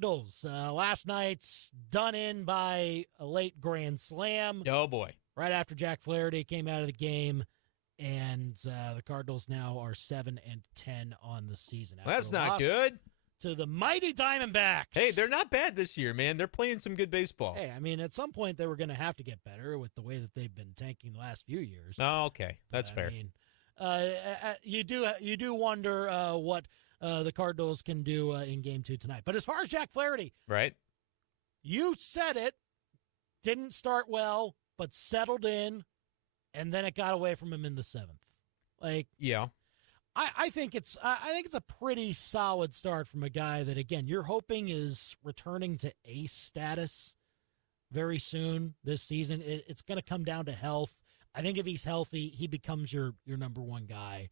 Cardinals. Last night's done in by a late grand slam. Oh, boy. Right after Jack Flaherty came out of the game, and the Cardinals now are 7-10 on the season. Well, that's not good. To the mighty Diamondbacks. Hey, they're not bad this year, man. They're playing some good baseball. Hey, I mean, at some point they were going to have to get better with the way that they've been tanking the last few years. Oh, okay. That's fair. I mean, you do wonder what the Cardinals can do in Game 2 tonight. But as far as Jack Flaherty, right? You said it. Didn't start well, but settled in, and then it got away from him in the 7th. Yeah. I think it's a pretty solid start from a guy that, again, you're hoping is returning to ace status very soon this season. It's going to come down to health. I think if he's healthy, he becomes your number one guy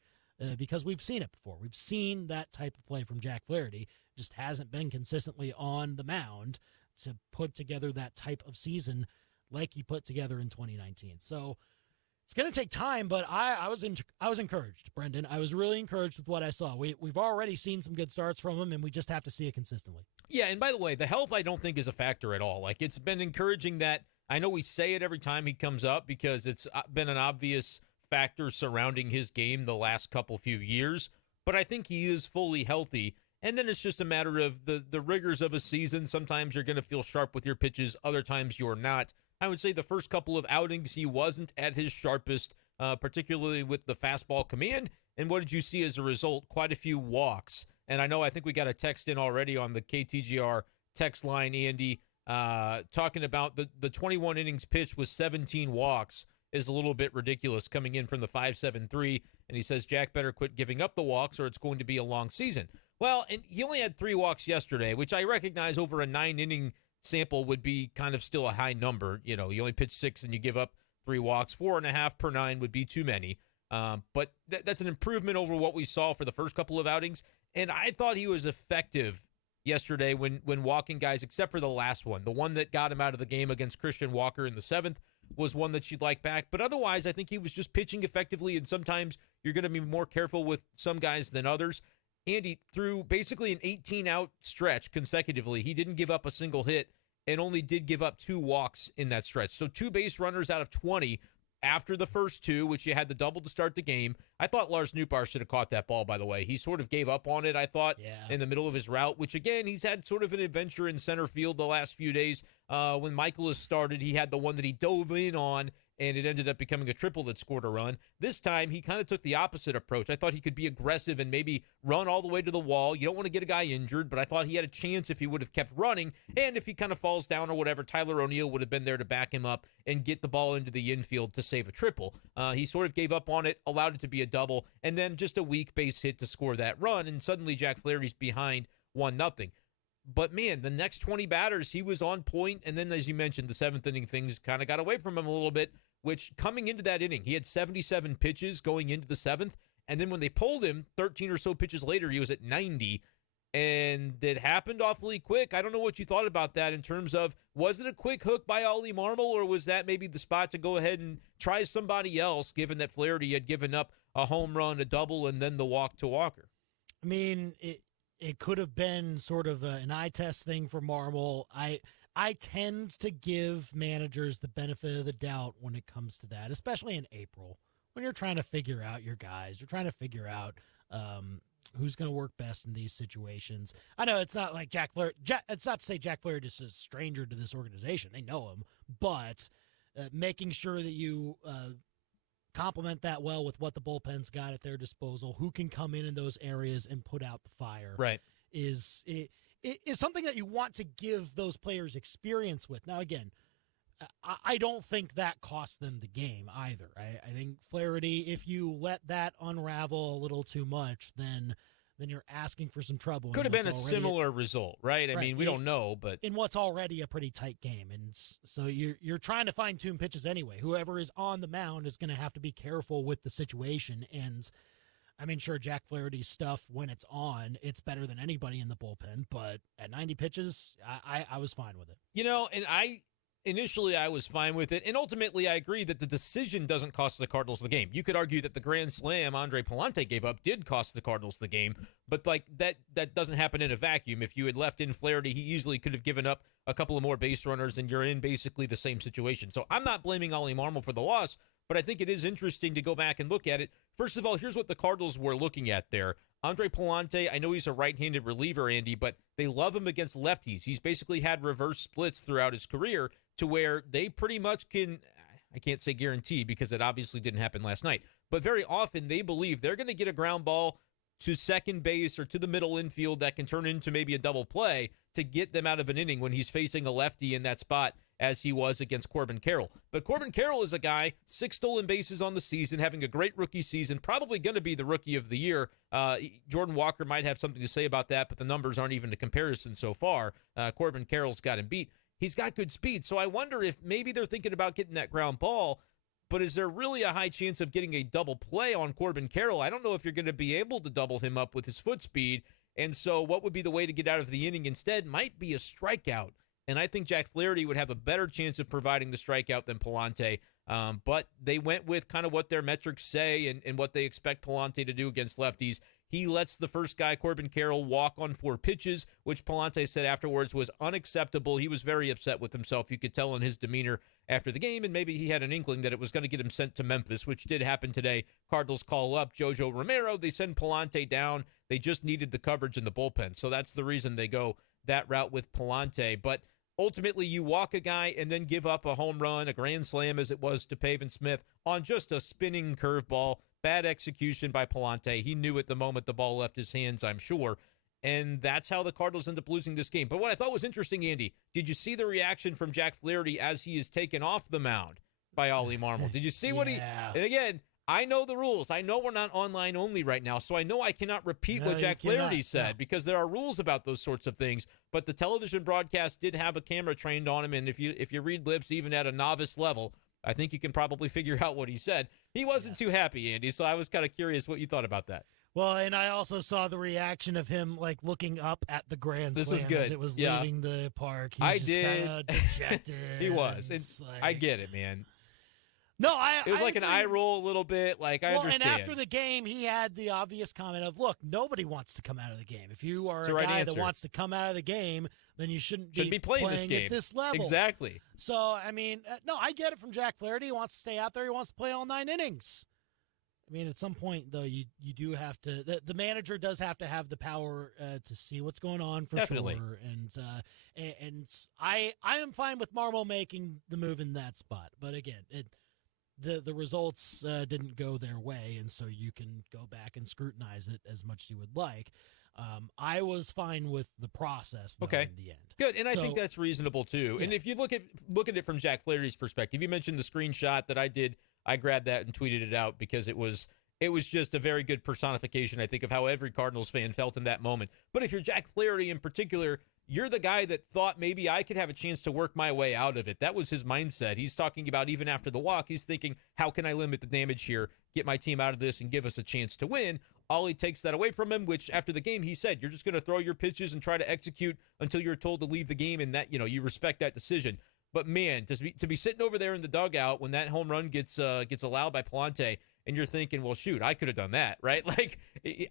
because we've seen it before. We've seen that type of play from Jack Flaherty. Just hasn't been consistently on the mound to put together that type of season like he put together in 2019. So it's going to take time, but I was encouraged, Brenden. I was really encouraged with what I saw. We've already seen some good starts from him, and we just have to see it consistently. Yeah, and by the way, the health I don't think is a factor at all. It's been encouraging that I know we say it every time he comes up because it's been an obvious factor surrounding his game the last couple few years, but I think he is fully healthy. And then it's just a matter of the rigors of a season. Sometimes you're going to feel sharp with your pitches. Other times you're not. I would say the first couple of outings, he wasn't at his sharpest, particularly with the fastball command. And what did you see as a result? Quite a few walks. And I think we got a text in already on the KTGR text line, Andy, talking about the 21 innings pitched with 17 walks is a little bit ridiculous coming in from the 5.73. And he says, Jack better quit giving up the walks or it's going to be a long season. Well, and he only had 3 walks yesterday, which I recognize over a 9-inning sample would be kind of still a high number. You only pitch 6 and you give up 3 walks. 4.5 per 9 would be too many. But that's an improvement over what we saw for the first couple of outings. And I thought he was effective yesterday when walking guys, except for the last one. The one that got him out of the game against Christian Walker in the 7th was one that you'd like back. But otherwise, I think he was just pitching effectively. And sometimes you're going to be more careful with some guys than others. Andy, through basically an 18-out stretch consecutively, he didn't give up a single hit and only did give up 2 walks in that stretch. So 2 base runners out of 20 after the first 2, which you had the double to start the game. I thought Lars Nootbaar should have caught that ball, by the way. He sort of gave up on it, I thought, in the middle of his route, which, again, he's had sort of an adventure in center field the last few days. When Michaelis started, he had the one that he dove in on, and it ended up becoming a triple that scored a run. This time, he kind of took the opposite approach. I thought he could be aggressive and maybe run all the way to the wall. You don't want to get a guy injured, but I thought he had a chance if he would have kept running. And if he kind of falls down or whatever, Tyler O'Neill would have been there to back him up and get the ball into the infield to save a triple. He sort of gave up on it, allowed it to be a double, and then just a weak base hit to score that run. And suddenly Jack Flaherty's behind 1-0. But, man, the next 20 batters, he was on point. And then, as you mentioned, the 7th inning, things kind of got away from him a little bit, which coming into that inning, he had 77 pitches going into the 7th. And then when they pulled him 13 or so pitches later, he was at 90. And it happened awfully quick. I don't know what you thought about that in terms of, was it a quick hook by Ollie Marmol, or was that maybe the spot to go ahead and try somebody else, given that Flaherty had given up a home run, a double, and then the walk to Walker? I mean, it could have been sort of an eye test thing for Marmol. I tend to give managers the benefit of the doubt when it comes to that, especially in April, when you're trying to figure out your guys. You're trying to figure out who's going to work best in these situations. I know it's not like Jack Flaherty. It's not to say Jack Flaherty is a stranger to this organization. They know him. But making sure that you complement that well with what the bullpen's got at their disposal, who can come in those areas and put out the fire, right, is something that you want to give those players experience with. Now, again, I don't think that cost them the game either. I think Flaherty, if you let that unravel a little too much, then you're asking for some trouble. Could have been a similar result, right? I mean, we don't know, but in what's already a pretty tight game, and so you're trying to fine-tune pitches anyway. Whoever is on the mound is going to have to be careful with the situation, and I mean, sure, Jack Flaherty's stuff, when it's on, it's better than anybody in the bullpen, but at 90 pitches, I was fine with it. And initially I was fine with it, and ultimately I agree that the decision doesn't cost the Cardinals the game. You could argue that the grand slam Andre Pallante gave up did cost the Cardinals the game, but like that doesn't happen in a vacuum. If you had left in Flaherty, he easily could have given up a couple of more base runners, and you're in basically the same situation. So I'm not blaming Ollie Marmol for the loss, but I think it is interesting to go back and look at it. First of all, here's what the Cardinals were looking at there. Andre Pallante, I know he's a right-handed reliever, Andy, but they love him against lefties. He's basically had reverse splits throughout his career to where they pretty much can, I can't say guarantee because it obviously didn't happen last night, but very often they believe they're going to get a ground ball to second base or to the middle infield that can turn into maybe a double play to get them out of an inning when he's facing a lefty in that spot, as he was against Corbin Carroll. But Corbin Carroll is a guy, 6 stolen bases on the season, having a great rookie season, probably going to be the rookie of the year. Jordan Walker might have something to say about that, but the numbers aren't even a comparison so far. Corbin Carroll's got him beat. He's got good speed, so I wonder if maybe they're thinking about getting that ground ball, but is there really a high chance of getting a double play on Corbin Carroll? I don't know if you're going to be able to double him up with his foot speed, and so what would be the way to get out of the inning instead might be a strikeout. And I think Jack Flaherty would have a better chance of providing the strikeout than Pallante. But they went with kind of what their metrics say and what they expect Pallante to do against lefties. He lets the first guy, Corbin Carroll, walk on 4 pitches, which Pallante said afterwards was unacceptable. He was very upset with himself. You could tell in his demeanor after the game, and maybe he had an inkling that it was going to get him sent to Memphis, which did happen today. Cardinals call up Jojo Romero. They send Pallante down. They just needed the coverage in the bullpen. So that's the reason they go that route with Pallante. But ultimately, you walk a guy and then give up a home run, a grand slam as it was to Pavin Smith on just a spinning curveball. Bad execution by Pallante. He knew at the moment the ball left his hands, I'm sure. And that's how the Cardinals end up losing this game. But what I thought was interesting, Andy, did you see the reaction from Jack Flaherty as he is taken off the mound by Ollie Marmol? Did you see what he... And again, I know the rules. I know we're not online only right now, so I know I cannot repeat what Jack Flaherty said because there are rules about those sorts of things. But the television broadcast did have a camera trained on him, and if you read lips even at a novice level, I think you can probably figure out what he said. He wasn't too happy, Andy, so I was kind of curious what you thought about that. Well, and I also saw the reaction of him like looking up at the grand this slam is good. As it was leaving the park. He was I just did. Kind of dejected. He was. Like, I get it, man. No, it was I like agree. an eye roll a little bit. Like, I understand. And after the game, he had the obvious comment of, look, nobody wants to come out of the game. If you are a guy that wants to come out of the game, then you shouldn't be playing this game at this level. Exactly. So, I mean, no, I get it from Jack Flaherty. He wants to stay out there. He wants to play all 9 innings. I mean, at some point, though, you do have to – the manager does have to have the power to see what's going on for Definitely. Sure. And I am fine with Marmol making the move in that spot. But, again, the results didn't go their way, and so you can go back and scrutinize it as much as you would like. I was fine with the process in the end. Good, and I think that's reasonable too. Yeah. And if you look at it from Jack Flaherty's perspective, you mentioned the screenshot that I did. I grabbed that and tweeted it out because it was just a very good personification, I think, of how every Cardinals fan felt in that moment. But if you're Jack Flaherty in particular, you're the guy that thought maybe I could have a chance to work my way out of it. That was his mindset. He's talking about even after the walk, he's thinking, how can I limit the damage here, get my team out of this, and give us a chance to win? Ollie takes that away from him, which after the game he said, you're just going to throw your pitches and try to execute until you're told to leave the game, and that, you respect that decision. But man, to be sitting over there in the dugout when that home run gets allowed by Pallante, and you're thinking, well, shoot, I could have done that, right? Like,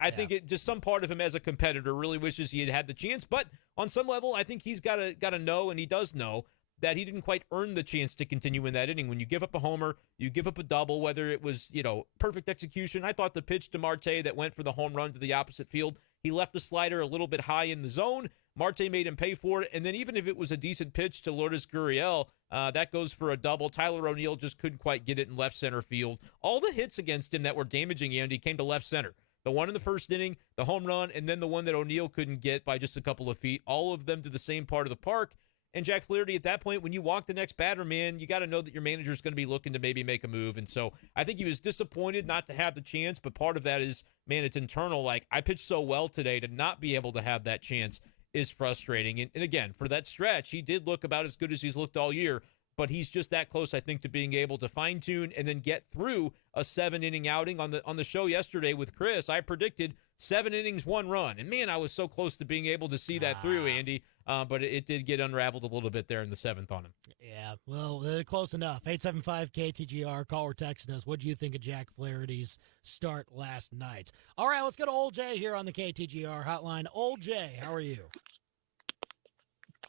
I think it just some part of him as a competitor really wishes he had had the chance. But on some level, I think he's got to know, and he does know, that he didn't quite earn the chance to continue in that inning. When you give up a homer, you give up a double, whether it was, perfect execution. I thought the pitch to Marte that went for the home run to the opposite field, he left the slider a little bit high in the zone. Marte made him pay for it. And then even if it was a decent pitch to Lourdes Gurriel, that goes for a double. Tyler O'Neill just couldn't quite get it in left center field. All the hits against him that were damaging, Andy, came to left center. The one in the first inning, the home run, and then the one that O'Neill couldn't get by just a couple of feet, all of them to the same part of the park. And Jack Flaherty, at that point, when you walk the next batter, man, you got to know that your manager's going to be looking to maybe make a move. And so I think he was disappointed not to have the chance, but part of that is, man, it's internal. Like, I pitched so well today, to not be able to have that chance is frustrating. And again, for that stretch, he did look about as good as he's looked all year. but he's just that close, I think, to being able to fine-tune and then get through a 7-inning outing. On the show yesterday with Chris, I predicted 7 innings, 1 run. And, man, I was so close to being able to see that through, Andy, but it did get unraveled a little bit there in the 7th on him. Yeah, well, close enough. 875-KTGR, call or text us. What do you think of Jack Flaherty's start last night? All right, let's go to Old Jay here on the KTGR hotline. Old Jay, how are you?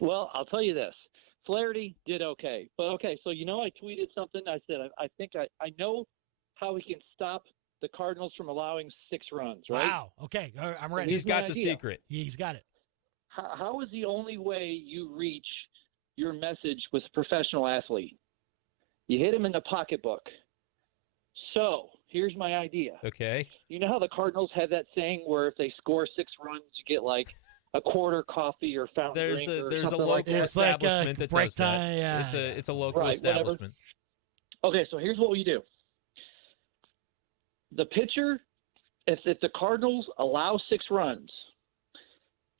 Well, I'll tell you this. Flaherty did okay. But, okay, so, I tweeted something. I said, I think I know how we can stop the Cardinals from allowing 6 runs, right? Wow. Okay, I'm ready. He's got the secret. He's got it. How is the only way you reach your message with a professional athlete? You hit him in the pocketbook. So here's my idea. Okay. You know how the Cardinals have that saying where if they score 6 runs, you get like a quarter coffee or fountain drink or there's a something local like that? establishment that does that. Time, yeah. It's a local Right, establishment. Whatever. Okay, so here's what we do. The pitcher, if the Cardinals allow 6 runs,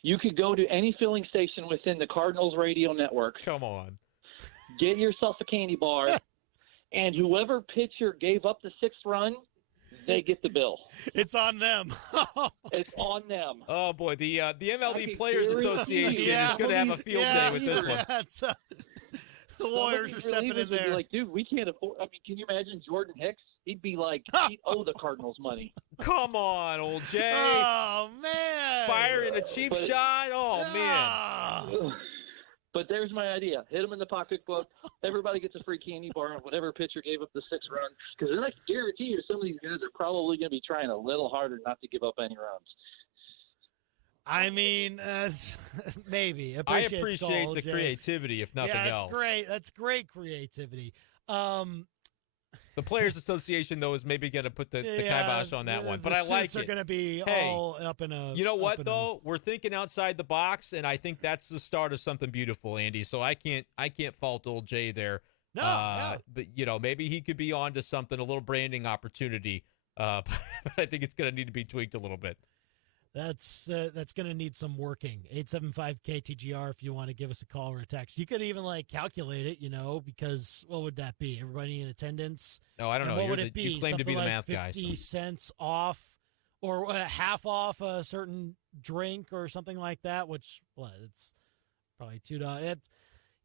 you could go to any filling station within the Cardinals radio network. Come on. Get yourself a candy bar, and whoever pitcher gave up the 6th run, they get the bill. It's on them. It's on them. Oh, boy. The MLB Players Association Yeah. is going to have a field day with this one. Yeah, the Warriors are stepping in there. Be like, dude, we can't afford. I mean, can you imagine Jordan Hicks? He'd be like, he'd owe the Cardinals money. Come on, Old Jay. Oh, man. Firing a cheap shot. Oh, man. man. But there's my idea. Hit him in the pocketbook. Everybody gets a free candy bar on whatever pitcher gave up the 6th run. Because I can guarantee you some of these guys are probably going to be trying a little harder not to give up any runs. I mean, maybe. I appreciate the creativity, if nothing else. That's great. That's great creativity. The Players Association, though, is maybe going to put the kibosh on that one. But I like it. The suits are going to be all up in a... You know what, though? We're thinking outside the box, and I think that's the start of something beautiful, Andy. So I can't fault Old Jay there. No. But, maybe he could be on to something, a little branding opportunity. But I think it's going to need to be tweaked a little bit. That's going to need some working. 875-KTGR if you want to give us a call or a text. You could even calculate it, because what would that be? Everybody in attendance? No, I don't know. What would it be? You claim to be the math guy. 50 cents off or half off a certain drink or something like that, which, it's probably $2.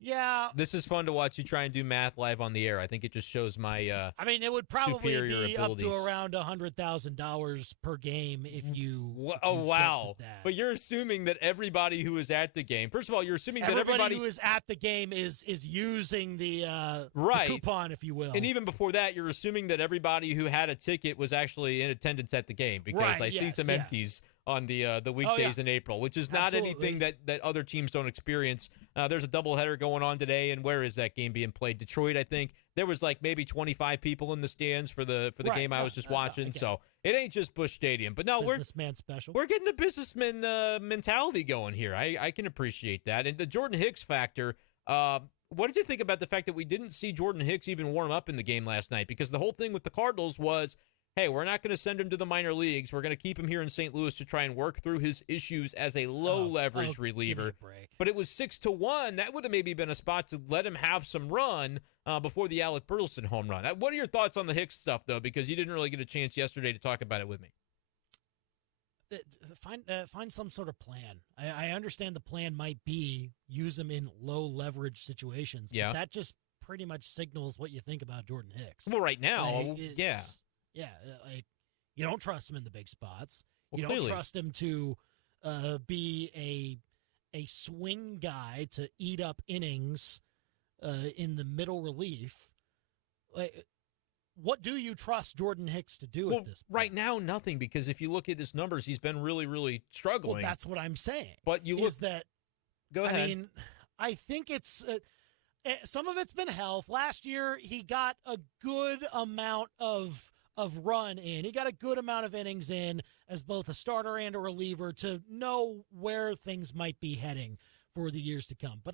Yeah. This is fun to watch you try and do math live on the air. I think it just shows my I mean, it would probably superior be abilities. up to around $100,000 per game if you Oh, wow. that. But you're assuming that everybody who is at the game, first of all, you're assuming that everybody who is at the game is using the coupon, if you will. And even before that, you're assuming that everybody who had a ticket was actually in attendance at the game, because I see some empties on the weekdays in April, which is not anything that other teams don't experience. There's a doubleheader going on today, and where is that game being played? Detroit, I think. There was maybe 25 people in the stands for the game I was just watching. So it ain't just Busch Stadium. But no, businessman special. We're getting the businessman mentality going here. I can appreciate that. And the Jordan Hicks factor, what did you think about the fact that we didn't see Jordan Hicks even warm up in the game last night? Because the whole thing with the Cardinals was, hey, we're not going to send him to the minor leagues. We're going to keep him here in St. Louis to try and work through his issues as a low-leverage reliever. But it was 6-1. That would have maybe been a spot to let him have some run before the Alec Burleson home run. What are your thoughts on the Hicks stuff, though? Because you didn't really get a chance yesterday to talk about it with me. Find some sort of plan. I understand the plan might be use him in low-leverage situations. Yeah. But that just pretty much signals what you think about Jordan Hicks. Well, right now, yeah. Yeah, you don't trust him in the big spots. Well, you clearly. don't trust him to be a swing guy to eat up innings in the middle relief. What do you trust Jordan Hicks to do at this point? Right now, nothing, because if you look at his numbers, he's been really, really struggling. Well, that's what I'm saying. But you look that. Go ahead. I mean, I think it's some of it's been health. Last year, he got a good amount of run in. He got a good amount of innings in as both a starter and a reliever to know where things might be heading for the years to come. But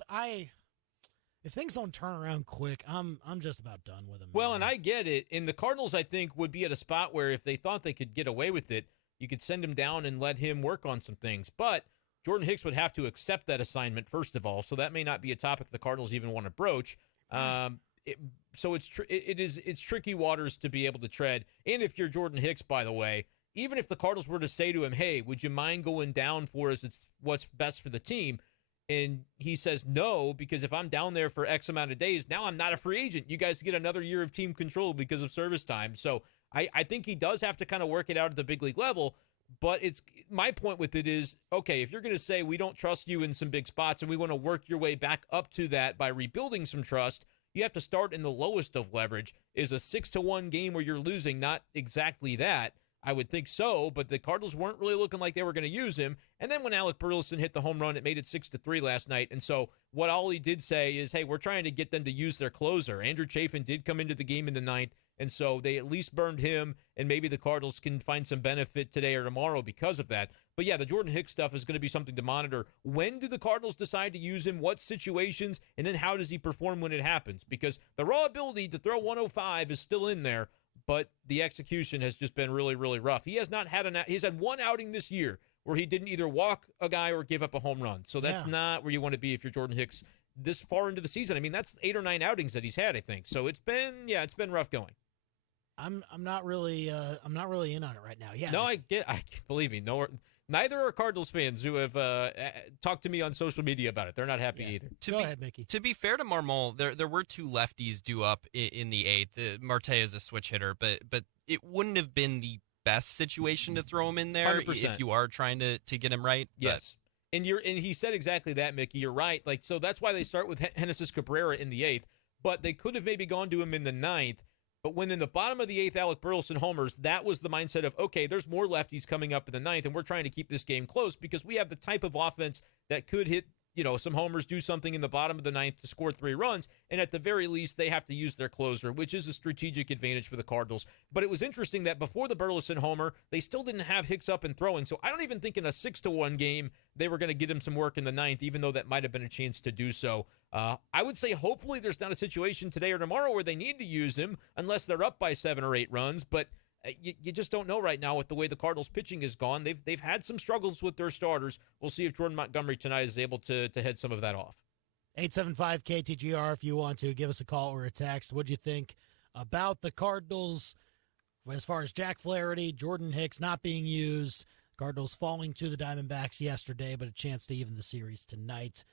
if things don't turn around quick, I'm just about done with him. Well, and I get it. And the Cardinals, I think, would be at a spot where if they thought they could get away with it, you could send him down and let him work on some things. But Jordan Hicks would have to accept that assignment, first of all, so that may not be a topic the Cardinals even want to broach. It, so it's tricky waters to be able to tread. And if you're Jordan Hicks, by the way, even if the Cardinals were to say to him, "Hey, would you mind going down for us? It's what's best for the team." And he says no, because if I'm down there for X amount of days, now I'm not a free agent. You guys get another year of team control because of service time. So I think he does have to kind of work it out at the big league level. But it's my point with it is, okay, if you're going to say we don't trust you in some big spots and we want to work your way back up to that by rebuilding some trust, you have to start in the lowest of leverage. Is a 6-1 game where you're losing not exactly that? I would think so, but the Cardinals weren't really looking like they were going to use him. And then when Alec Burleson hit the home run, it made it 6-3 last night. And so what Ollie did say is, hey, we're trying to get them to use their closer. Andrew Chafin did come into the game in the ninth, and so they at least burned him, and maybe the Cardinals can find some benefit today or tomorrow because of that. But yeah, the Jordan Hicks stuff is going to be something to monitor. When do the Cardinals decide to use him? What situations? And then how does he perform when it happens? Because the raw ability to throw 105 is still in there, but the execution has just been really, really rough. He has not had he's had one outing this year where he didn't either walk a guy or give up a home run. So that's not where you want to be if you're Jordan Hicks this far into the season. I mean, that's 8 or 9 outings that he's had, I think. So it's been rough going. I'm not really in on it right now. Yeah. No, I believe me. Neither are Cardinals fans who have talked to me on social media about it. They're not happy either. Go ahead, Mickey. To be fair to Marmol, there were 2 lefties due up in the 8th. Marte is a switch hitter, but it wouldn't have been the best situation to throw him in there 100%. if you are trying to get him right. Yes. And he said exactly that, Mickey. You're right. Like, so that's why they start with Genesis Cabrera in the 8th, but they could have maybe gone to him in the 9th. But when in the bottom of the 8th, Alec Burleson homers, that was the mindset of, okay, there's more lefties coming up in the 9th, and we're trying to keep this game close because we have the type of offense that could hit, some homers, do something in the bottom of the 9th to score 3 runs, and at the very least, they have to use their closer, which is a strategic advantage for the Cardinals. But it was interesting that before the Burleson homer, they still didn't have Hicks up and throwing, so I don't even think in a 6-1 game they were going to get him some work in the 9th, even though that might have been a chance to do so. I would say hopefully there's not a situation today or tomorrow where they need to use him unless they're up by 7 or 8 runs, but you just don't know right now with the way the Cardinals pitching has gone. They've had some struggles with their starters. We'll see if Jordan Montgomery tonight is able to head some of that off. 875 KTGR if you want to give us a call or a text. What do you think about the Cardinals as far as Jack Flaherty, Jordan Hicks not being used, Cardinals falling to the Diamondbacks yesterday, but a chance to even the series tonight?